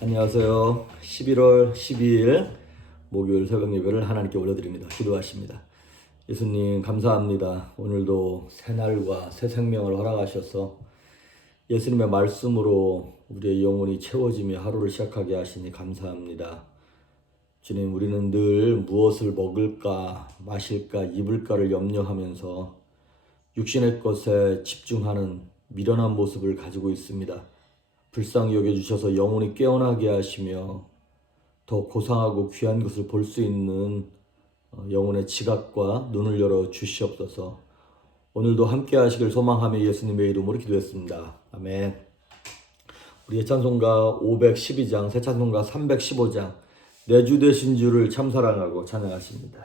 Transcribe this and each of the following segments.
안녕하세요. 11월 12일 목요일 새벽 예배를 하나님께 올려드립니다. 기도하십니다. 예수님 감사합니다. 오늘도 새 날과 새 생명을 허락하셔서 예수님의 말씀으로 우리의 영혼이 채워지며 하루를 시작하게 하시니 감사합니다. 주님, 우리는 늘 무엇을 먹을까, 마실까, 입을까를 염려하면서 육신의 것에 집중하는 미련한 모습을 가지고 있습니다. 불쌍히 여겨주셔서 영혼이 깨어나게 하시며 더 고상하고 귀한 것을 볼 수 있는 영혼의 지각과 눈을 열어 주시옵소서. 오늘도 함께 하시길 소망하며 예수님의 이름으로 기도했습니다. 아멘. 우리의 찬송가 512장, 새 찬송가 315장, 내 주 되신 주를 참 사랑하고 찬양하십니다.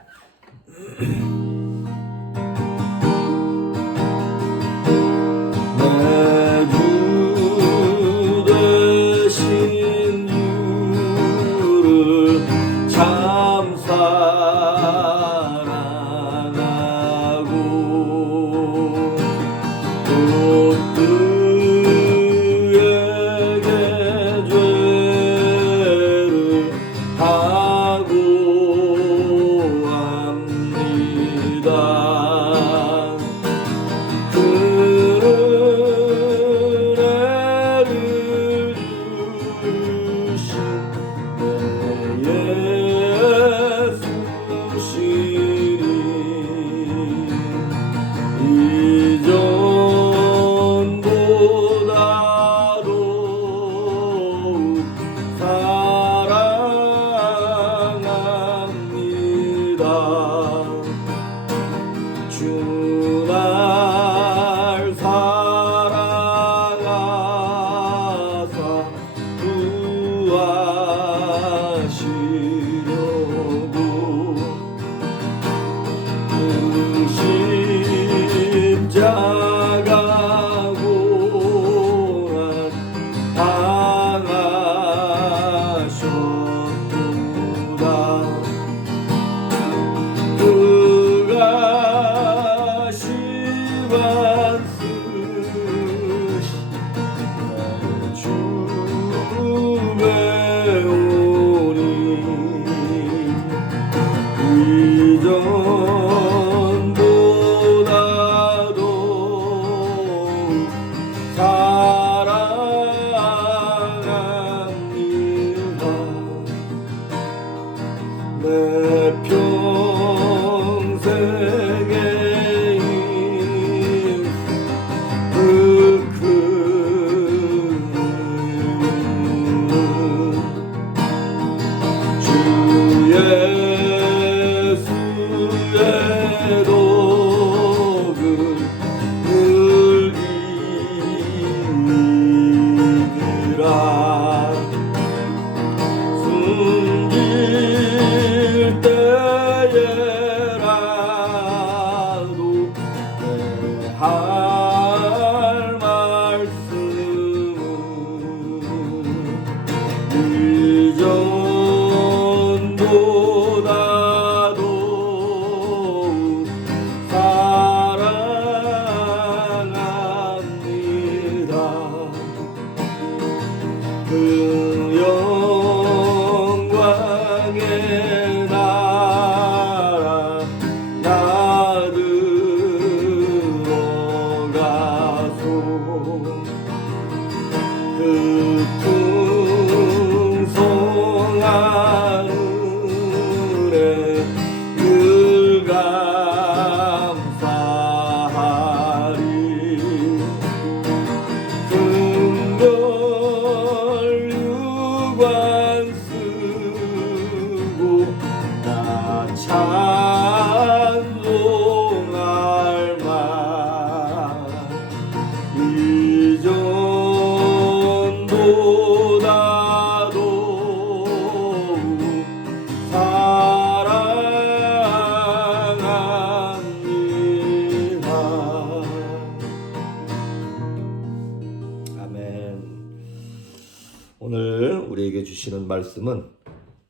오늘 우리에게 주시는 말씀은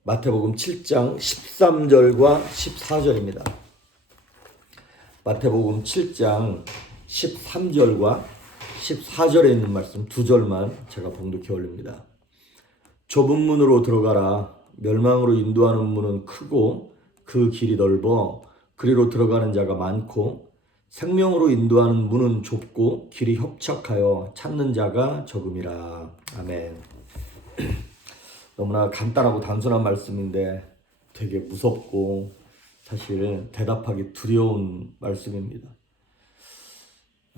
마태복음 7장 13절과 14절입니다. 마태복음 7장 13절과 14절에 있는 말씀 두 절만 제가 봉독해 올립니다. 좁은 문으로 들어가라. 멸망으로 인도하는 문은 크고 그 길이 넓어 그리로 들어가는 자가 많고 생명으로 인도하는 문은 좁고 길이 협착하여 찾는 자가 적음이라. 아멘. 너무나 간단하고 단순한 말씀인데 되게 무섭고 사실 대답하기 두려운 말씀입니다.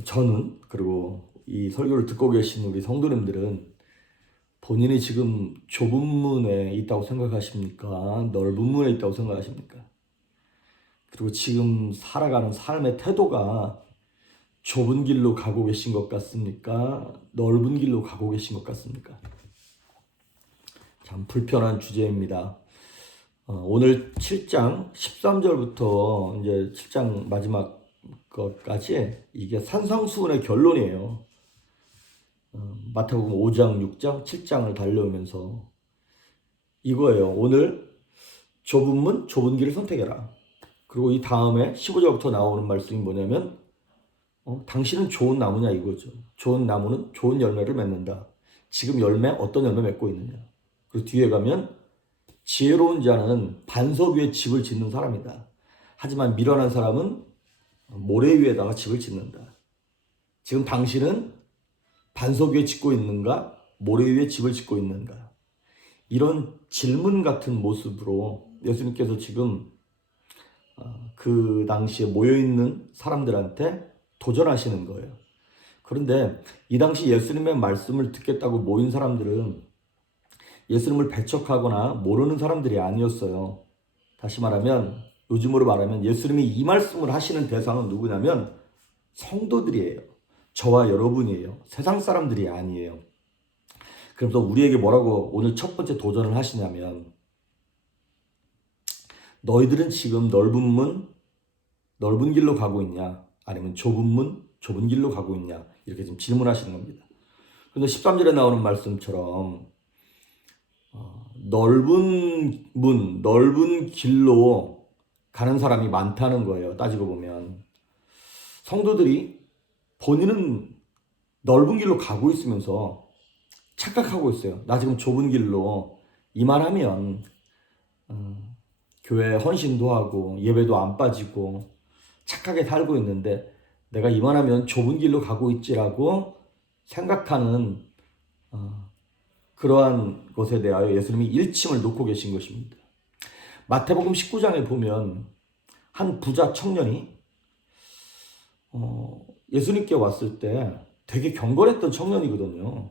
저는, 그리고 이 설교를 듣고 계신 우리 성도님들은 본인이 지금 좁은 문에 있다고 생각하십니까? 넓은 문에 있다고 생각하십니까? 그리고 지금 살아가는 삶의 태도가 좁은 길로 가고 계신 것 같습니까? 넓은 길로 가고 계신 것 같습니까? 참 불편한 주제입니다. 오늘 7장 13절부터 이제 7장 마지막 것까지 이게 산상수훈의 결론이에요. 마태복음 5장, 6장, 7장을 달려오면서 이거예요. 오늘 좁은 문, 좁은 길을 선택해라. 그리고 이 다음에 15절부터 나오는 말씀이 뭐냐면 당신은 좋은 나무냐 이거죠. 좋은 나무는 좋은 열매를 맺는다. 지금 열매 어떤 열매 맺고 있느냐. 그리고 뒤에 가면 지혜로운 자는 반석 위에 집을 짓는 사람이다. 하지만 미련한 사람은 모래 위에다가 집을 짓는다. 지금 당신은 반석 위에 짓고 있는가? 모래 위에 집을 짓고 있는가? 이런 질문 같은 모습으로 예수님께서 지금 그 당시에 모여있는 사람들한테 도전하시는 거예요. 그런데 이 당시 예수님의 말씀을 듣겠다고 모인 사람들은 예수님을 배척하거나 모르는 사람들이 아니었어요. 다시 말하면, 요즘으로 말하면 예수님이 이 말씀을 하시는 대상은 누구냐면 성도들이에요. 저와 여러분이에요. 세상 사람들이 아니에요. 그래서 우리에게 뭐라고 오늘 첫 번째 도전을 하시냐면, 너희들은 지금 넓은 문, 넓은 길로 가고 있냐? 아니면 좁은 문, 좁은 길로 가고 있냐? 이렇게 지금 질문하시는 겁니다. 그런데 13절에 나오는 말씀처럼 넓은 문, 넓은 길로 가는 사람이 많다는 거예요. 따지고 보면. 성도들이 본인은 넓은 길로 가고 있으면서 착각하고 있어요. 나 지금 좁은 길로 이만하면 교회 헌신도 하고 예배도 안 빠지고 착하게 살고 있는데 내가 이만하면 좁은 길로 가고 있지라고 생각하는 그러한 것에 대하여 예수님이 일침을 놓고 계신 것입니다. 마태복음 19장에 보면 한 부자 청년이 예수님께 왔을 때 되게 경건했던 청년이거든요.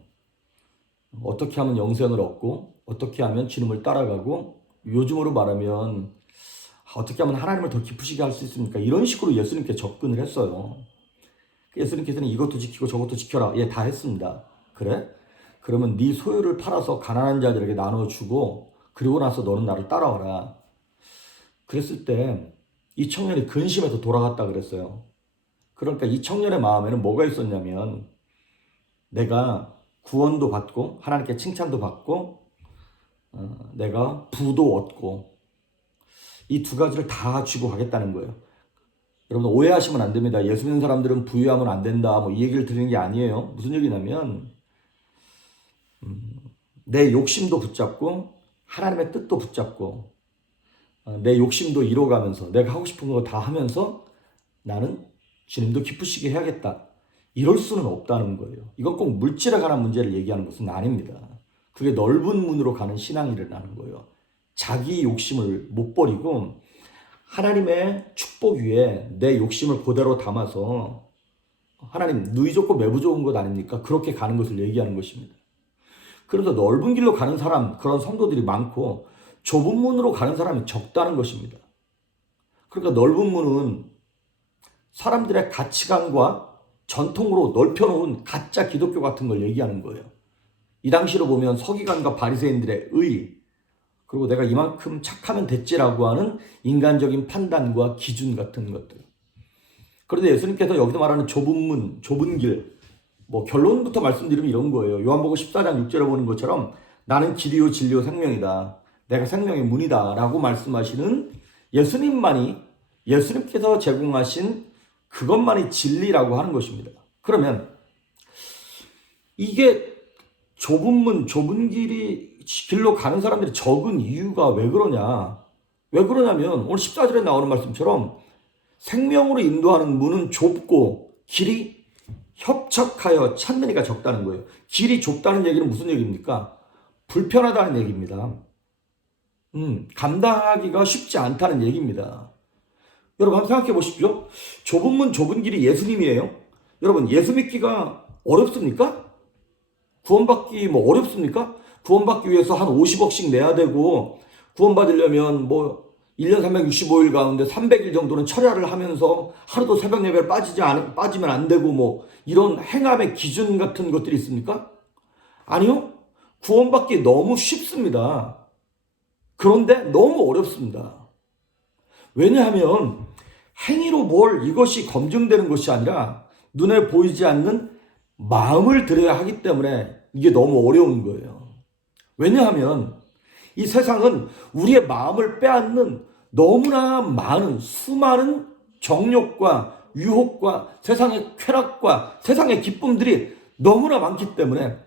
어떻게 하면 영생을 얻고 어떻게 하면 주님을 따라가고 요즘으로 말하면 어떻게 하면 하나님을 더 기쁘시게 할 수 있습니까? 이런 식으로 예수님께 접근을 했어요. 예수님께서는 이것도 지키고 저것도 지켜라. 예, 다 했습니다. 그래? 그러면 네 소유를 팔아서 가난한 자들에게 나눠주고 그리고 나서 너는 나를 따라와라. 그랬을 때 이 청년이 근심해서 돌아갔다 그랬어요. 그러니까 이 청년의 마음에는 뭐가 있었냐면 내가 구원도 받고 하나님께 칭찬도 받고 내가 부도 얻고 이 두 가지를 다 쥐고 가겠다는 거예요. 여러분 오해하시면 안 됩니다. 예수 믿는 사람들은 부유하면 안 된다. 뭐 이 얘기를 드리는 게 아니에요. 무슨 얘기냐면 내 욕심도 붙잡고 하나님의 뜻도 붙잡고 내 욕심도 이뤄가면서 내가 하고 싶은 거 다 하면서 나는 주님도 기쁘시게 해야겠다. 이럴 수는 없다는 거예요. 이건 꼭 물질에 관한 문제를 얘기하는 것은 아닙니다. 그게 넓은 문으로 가는 신앙이 일어나는 거예요. 자기 욕심을 못 버리고 하나님의 축복 위에 내 욕심을 그대로 담아서 하나님 누이 좋고 매부 좋은 것 아닙니까? 그렇게 가는 것을 얘기하는 것입니다. 그래서 넓은 길로 가는 사람, 그런 성도들이 많고 좁은 문으로 가는 사람이 적다는 것입니다. 그러니까 넓은 문은 사람들의 가치관과 전통으로 넓혀놓은 가짜 기독교 같은 걸 얘기하는 거예요. 이 당시로 보면 서기관과 바리새인들의 의, 그리고 내가 이만큼 착하면 됐지라고 하는 인간적인 판단과 기준 같은 것들. 그런데 예수님께서 여기서 말하는 좁은 문, 좁은 길, 뭐 결론부터 말씀드리면 이런 거예요. 요한복음 14장 6절에 보는 것처럼 나는 길이요 진리요 생명이다. 내가 생명의 문이다 라고 말씀하시는 예수님만이, 예수님께서 제공하신 그것만이 진리라고 하는 것입니다. 그러면 이게 좁은 문, 좁은 길로 가는 사람들이 적은 이유가 왜 그러냐? 왜 그러냐면 오늘 14절에 나오는 말씀처럼 생명으로 인도하는 문은 좁고 길이 협착하여 찾는 이가 적다는 거예요. 길이 좁다는 얘기는 무슨 얘기입니까? 불편하다는 얘기입니다. 감당하기가 쉽지 않다는 얘기입니다. 여러분 한번 생각해 보십시오. 좁은 문, 좁은 길이 예수님이에요. 여러분 예수 믿기가 어렵습니까? 구원받기 어렵습니까? 구원받기 위해서 한 50억씩 내야 되고 구원받으려면 1년 365일 가운데 300일 정도는 철야를 하면서 하루도 새벽 예배를 빠지면 안 되고 이런 행함의 기준 같은 것들이 있습니까? 아니요. 구원받기 너무 쉽습니다. 그런데 너무 어렵습니다. 왜냐하면 행위로 이것이 검증되는 것이 아니라 눈에 보이지 않는 마음을 들여야 하기 때문에 이게 너무 어려운 거예요. 왜냐하면 이 세상은 우리의 마음을 빼앗는 너무나 많은 수많은 정욕과 유혹과 세상의 쾌락과 세상의 기쁨들이 너무나 많기 때문에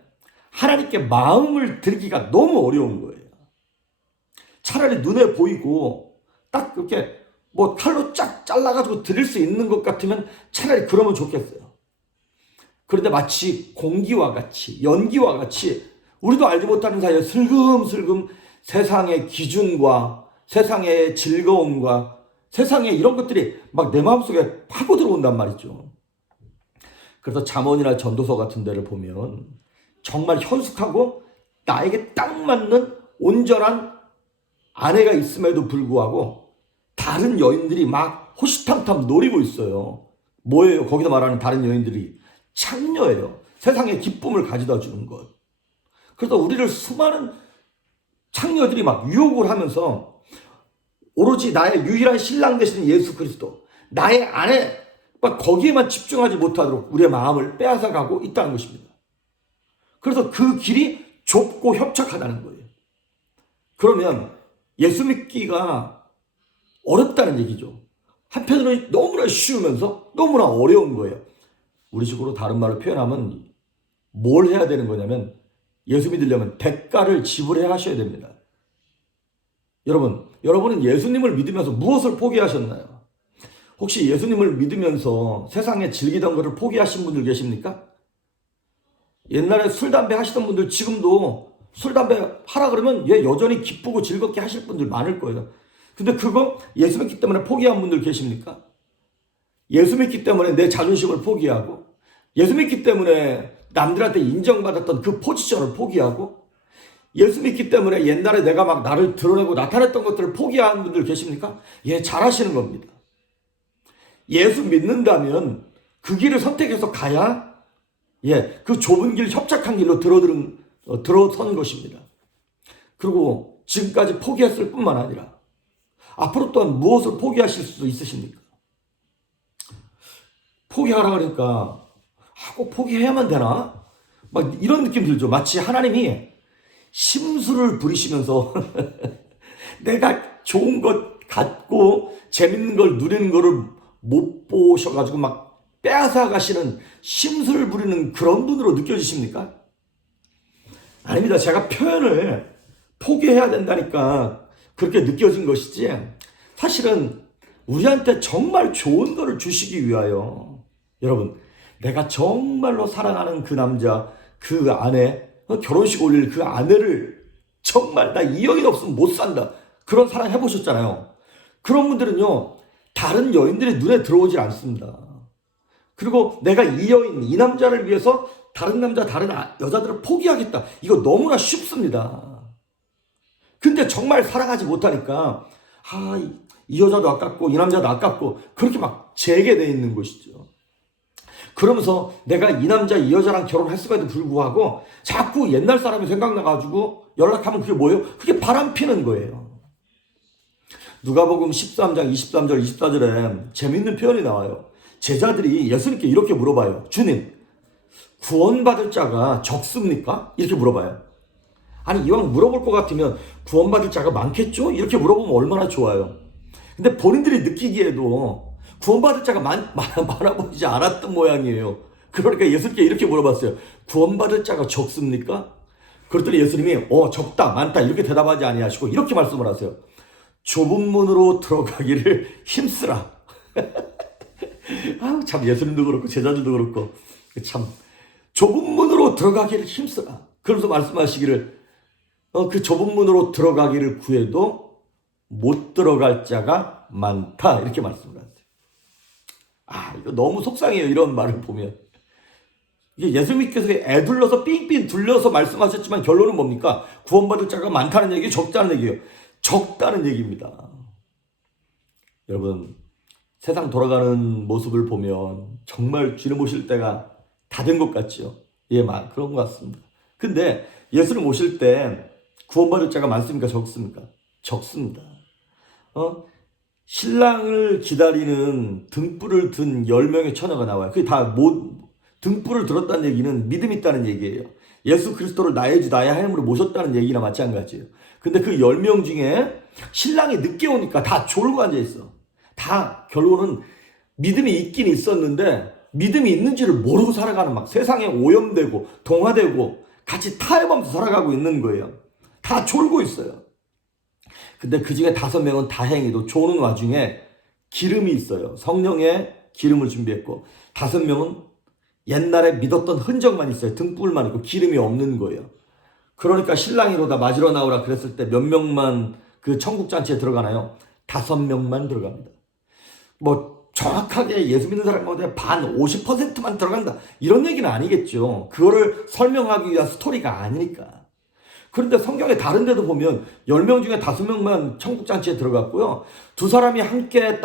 하나님께 마음을 들기가 너무 어려운 거예요. 차라리 눈에 보이고 딱 그렇게 칼로 쫙 잘라가지고 드릴 수 있는 것 같으면 차라리 그러면 좋겠어요. 그런데 마치 공기와 같이 연기와 같이 우리도 알지 못하는 사이에 슬금슬금 세상의 기준과 세상의 즐거움과 세상의 이런 것들이 막 내 마음속에 파고 들어온단 말이죠. 그래서 잠언이나 전도서 같은 데를 보면 정말 현숙하고 나에게 딱 맞는 온전한 아내가 있음에도 불구하고 다른 여인들이 막 호시탐탐 노리고 있어요. 뭐예요? 거기서 말하는 다른 여인들이 창녀예요. 세상의 기쁨을 가져다 주는 것. 그래서 우리를 수많은 창녀들이 막 유혹을 하면서 오로지 나의 유일한 신랑 되시는 예수 그리스도, 나의 아내, 막 거기에만 집중하지 못하도록 우리의 마음을 빼앗아 가고 있다는 것입니다. 그래서 그 길이 좁고 협착하다는 거예요. 그러면 예수 믿기가 어렵다는 얘기죠. 한편으로는 너무나 쉬우면서 너무나 어려운 거예요. 우리식으로 다른 말로 표현하면 뭘 해야 되는 거냐면 예수 믿으려면 대가를 지불해야 하셔야 됩니다. 여러분은 예수님을 믿으면서 무엇을 포기하셨나요? 혹시 예수님을 믿으면서 세상에 즐기던 것을 포기하신 분들 계십니까? 옛날에 술, 담배 하시던 분들 지금도 술, 담배 하라 그러면 여전히 기쁘고 즐겁게 하실 분들 많을 거예요. 근데 그거 예수 믿기 때문에 포기한 분들 계십니까? 예수 믿기 때문에 내 자존심을 포기하고 예수 믿기 때문에 남들한테 인정받았던 그 포지션을 포기하고 예수 믿기 때문에 옛날에 내가 막 나를 드러내고 나타냈던 것들을 포기하는 분들 계십니까? 잘하시는 겁니다. 예수 믿는다면 그 길을 선택해서 가야 그 좁은 길 협착한 길로 들어선 것입니다. 그리고 지금까지 포기했을 뿐만 아니라 앞으로 또한 무엇을 포기하실 수 있으십니까? 포기하라 그러니까 꼭 포기해야만 되나? 막 이런 느낌 들죠. 마치 하나님이 심술을 부리시면서 내가 좋은 것 갖고 재밌는 걸 누리는 거를 못 보셔가지고 막 빼앗아 가시는 심술 부리는 그런 분으로 느껴지십니까? 아닙니다. 제가 표현을 포기해야 된다니까 그렇게 느껴진 것이지 사실은 우리한테 정말 좋은 거를 주시기 위하여 여러분 내가 정말로 사랑하는 그 남자 그 아내 결혼식 올릴 그 아내를 정말 나 이 여인 없으면 못 산다 그런 사랑 해보셨잖아요. 그런 분들은요 다른 여인들이 눈에 들어오질 않습니다. 그리고 내가 이 여인 이 남자를 위해서 다른 남자 다른 여자들을 포기하겠다 이거 너무나 쉽습니다. 근데 정말 사랑하지 못하니까 이 여자도 아깝고 이 남자도 아깝고 그렇게 막 재게 돼 있는 것이죠. 그러면서 내가 이 남자 이 여자랑 결혼했음에도 불구하고 자꾸 옛날 사람이 생각나가지고 연락하면 그게 뭐예요? 그게 바람피는 거예요. 누가복음 13장 23절 24절에 재밌는 표현이 나와요. 제자들이 예수님께 이렇게 물어봐요. 주님 구원받을 자가 적습니까? 이렇게 물어봐요. 아니 이왕 물어볼 것 같으면 구원받을 자가 많겠죠? 이렇게 물어보면 얼마나 좋아요. 근데 본인들이 느끼기에도 구원받을 자가 많아 보이지 않았던 모양이에요. 그러니까 예수님께 이렇게 물어봤어요. 구원받을 자가 적습니까? 그랬더니 예수님이 적다 많다 이렇게 대답하지 아니하시고 이렇게 말씀을 하세요. 좁은 문으로 들어가기를 힘쓰라. 참 예수님도 그렇고 제자들도 그렇고 참 좁은 문으로 들어가기를 힘쓰라. 그러면서 말씀하시기를 그 좁은 문으로 들어가기를 구해도 못 들어갈 자가 많다 이렇게 말씀을 하세요. 이거 너무 속상해요. 이런 말을 보면 이게 예수님께서 애둘러서 삥삥 둘러서 말씀하셨지만 결론은 뭡니까? 구원받을 자가 많다는 얘기, 적다는 얘기예요. 적다는 얘기입니다. 여러분 세상 돌아가는 모습을 보면 정말 주님 오실 때가 다 된 것 같죠. 그런 것 같습니다. 근데 예수님 오실 때 구원받을 자가 많습니까? 적습니까? 적습니다. 신랑을 기다리는 등불을 든 10명의 처녀가 나와요. 그게 다 등불을 들었다는 얘기는 믿음 있다는 얘기예요. 예수 그리스도를 나의 주 나의 하나님으로 모셨다는 얘기나 마찬가지예요. 근데 그 10명 중에 신랑이 늦게 오니까 다 졸고 앉아있어. 다 결론은 믿음이 있긴 있었는데 믿음이 있는지를 모르고 살아가는 막 세상에 오염되고 동화되고 같이 타협하면서 살아가고 있는 거예요. 다 졸고 있어요. 근데 그 중에 5명은 다행히도 조는 와중에 기름이 있어요. 성령의 기름을 준비했고 5명은 옛날에 믿었던 흔적만 있어요. 등불만 있고 기름이 없는 거예요. 그러니까 신랑이로다 맞으러 나오라 그랬을 때 몇 명만 그 천국잔치에 들어가나요? 5명만 들어갑니다. 정확하게 예수 믿는 사람 가운데 반 50%만 들어간다 이런 얘기는 아니겠죠. 그거를 설명하기 위한 스토리가 아니니까. 그런데 성경에 다른 데도 보면 10명 중에 5명만 천국잔치에 들어갔고요. 2사람이 함께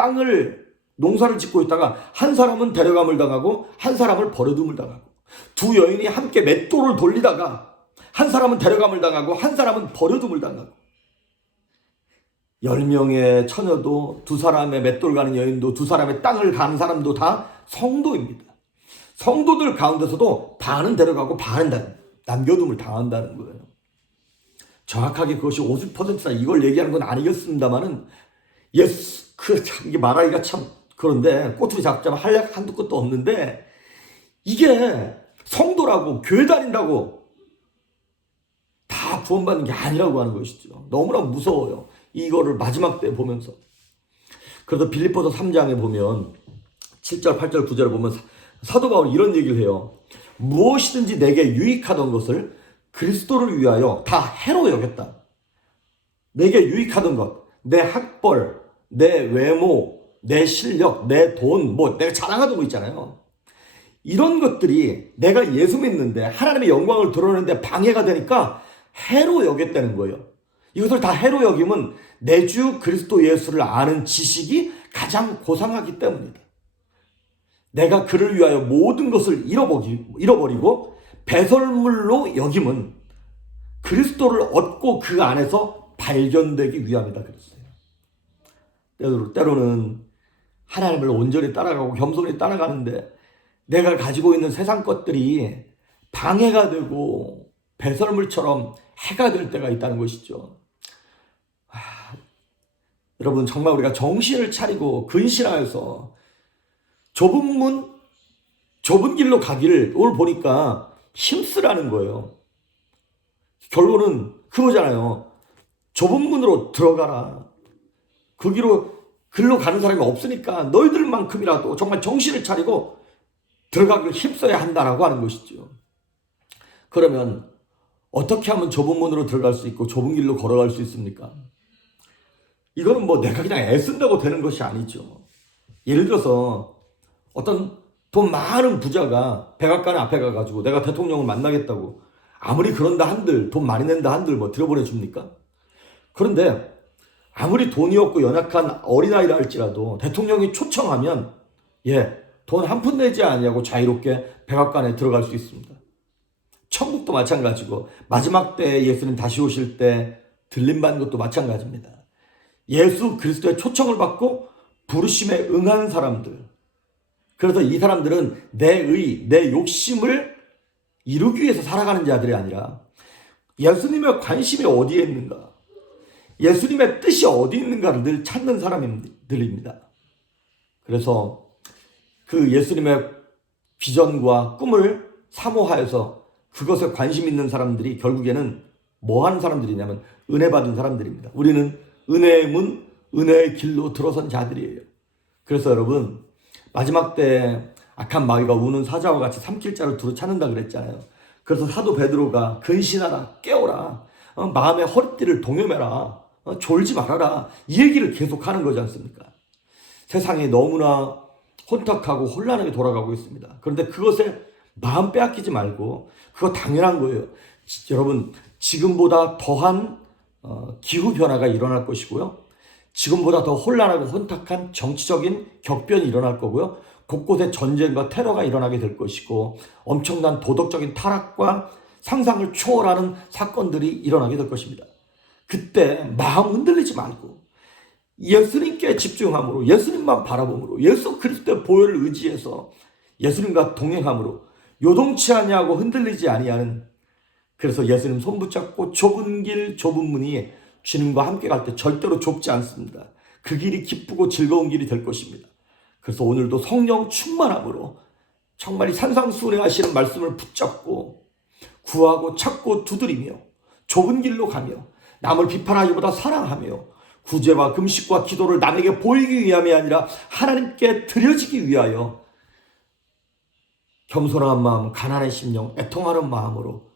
농사를 짓고 있다가 한 사람은 데려감을 당하고 한 사람을 버려둠을 당하고 2 여인이 함께 맷돌을 돌리다가 한 사람은 데려감을 당하고 한 사람은 버려둠을 당하고 10명의 처녀도 2사람의 맷돌 가는 여인도 2사람의 땅을 가는 사람도 다 성도입니다. 성도들 가운데서도 반은 데려가고 반은 남겨둠을 당한다는 거예요. 정확하게 그것이 50%다 이걸 얘기하는 건 아니겠습니다만은 이게 말하기가 참 그런데 꼬투리 잡자면 한두 끝도 없는데 이게 성도라고 교회 다닌다고 다 구원받는 게 아니라고 하는 것이죠. 너무나 무서워요. 이거를 마지막 때 보면서. 그래서 빌립보서 3장에 보면 7절, 8절, 9절을 보면 사도 바울이 이런 얘기를 해요. 무엇이든지 내게 유익하던 것을 그리스도를 위하여 다 해로 여겼다. 내게 유익하던 것, 내 학벌, 내 외모, 내 실력, 내 돈, 내가 자랑하던 거 있잖아요. 이런 것들이 내가 예수 믿는데 하나님의 영광을 드러내는데 방해가 되니까 해로 여겼다는 거예요. 이것을 다 해로 여기면 내 주 그리스도 예수를 아는 지식이 가장 고상하기 때문이다. 내가 그를 위하여 모든 것을 잃어버리고 배설물로 여김은 그리스도를 얻고 그 안에서 발견되기 위함이다 그랬어요. 때로는 하나님을 온전히 따라가고 겸손히 따라가는데 내가 가지고 있는 세상 것들이 방해가 되고 배설물처럼 해가 될 때가 있다는 것이죠. 여러분 정말 우리가 정신을 차리고 근신하여서 좁은 길로 가기를 오늘 보니까 힘쓰라는 거예요. 결론은 그거잖아요. 좁은 문으로 들어가라. 그 길로 가는 사람이 없으니까 너희들만큼이라도 정말 정신을 차리고 들어가기를 힘써야 한다라고 하는 것이죠. 그러면 어떻게 하면 좁은 문으로 들어갈 수 있고 좁은 길로 걸어갈 수 있습니까? 이거는 내가 그냥 애쓴다고 되는 것이 아니죠. 예를 들어서 어떤 돈 많은 부자가 백악관 앞에 가가지고 내가 대통령을 만나겠다고 아무리 그런다 한들 돈 많이 낸다 한들 들여보내줍니까? 그런데 아무리 돈이 없고 연약한 어린아이라 할지라도 대통령이 초청하면 돈 한 푼 내지 않냐고 자유롭게 백악관에 들어갈 수 있습니다. 천국도 마찬가지고 마지막 때에 예수님 다시 오실 때 들림받는 것도 마찬가지입니다. 예수 그리스도의 초청을 받고 부르심에 응한 사람들. 그래서 이 사람들은 내 욕심을 이루기 위해서 살아가는 자들이 아니라 예수님의 관심이 어디에 있는가, 예수님의 뜻이 어디 있는가를 늘 찾는 사람들입니다. 그래서 그 예수님의 비전과 꿈을 사모하여서 그것에 관심 있는 사람들이 결국에는 뭐 하는 사람들이냐면 은혜 받은 사람들입니다. 우리는 은혜의 문, 은혜의 길로 들어선 자들이에요. 그래서 여러분, 마지막 때 악한 마귀가 우는 사자와 같이 삼킬자를 두루 찾는다 그랬잖아요. 그래서 사도 베드로가 근신하라, 깨어라, 마음의 허리띠를 동여매라, 졸지 말아라, 이 얘기를 계속하는 거지 않습니까? 세상이 너무나 혼탁하고 혼란하게 돌아가고 있습니다. 그런데 그것에 마음 빼앗기지 말고, 그거 당연한 거예요. 여러분, 지금보다 더한 기후변화가 일어날 것이고요. 지금보다 더 혼란하고 혼탁한 정치적인 격변이 일어날 거고요. 곳곳에 전쟁과 테러가 일어나게 될 것이고, 엄청난 도덕적인 타락과 상상을 초월하는 사건들이 일어나게 될 것입니다. 그때 마음 흔들리지 말고 예수님께 집중함으로, 예수님만 바라봄으로, 예수 그리스도의 보혈을 의지해서 예수님과 동행함으로 요동치 아니하고 흔들리지 아니하는, 그래서 예수님 손 붙잡고 좁은 길 좁은 문이 주님과 함께 갈 때 절대로 좁지 않습니다. 그 길이 기쁘고 즐거운 길이 될 것입니다. 그래서 오늘도 성령 충만함으로 정말 이 산상수훈하시는 말씀을 붙잡고 구하고 찾고 두드리며 좁은 길로 가며 남을 비판하기보다 사랑하며 구제와 금식과 기도를 남에게 보이기 위함이 아니라 하나님께 드려지기 위하여 겸손한 마음, 가난한 심령, 애통하는 마음으로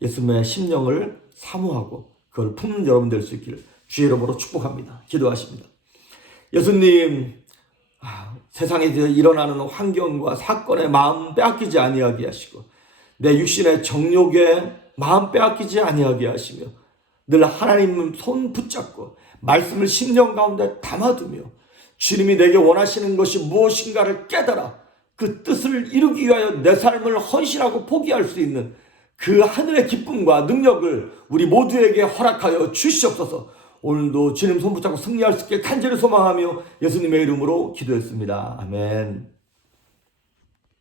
예수님의 심령을 사모하고 그걸 품는 여러분 될 수 있기를 주의 이름으로 축복합니다. 기도하십니다. 예수님, 세상에 일어나는 환경과 사건에 마음 빼앗기지 아니하게 하시고 내 육신의 정욕에 마음 빼앗기지 아니하게 하시며 늘 하나님 손 붙잡고 말씀을 심령 가운데 담아두며 주님이 내게 원하시는 것이 무엇인가를 깨달아 그 뜻을 이루기 위하여 내 삶을 헌신하고 포기할 수 있는 그 하늘의 기쁨과 능력을 우리 모두에게 허락하여 주시옵소서. 오늘도 주님 손 붙잡고 승리할 수 있게 간절히 소망하며 예수님의 이름으로 기도했습니다. 아멘.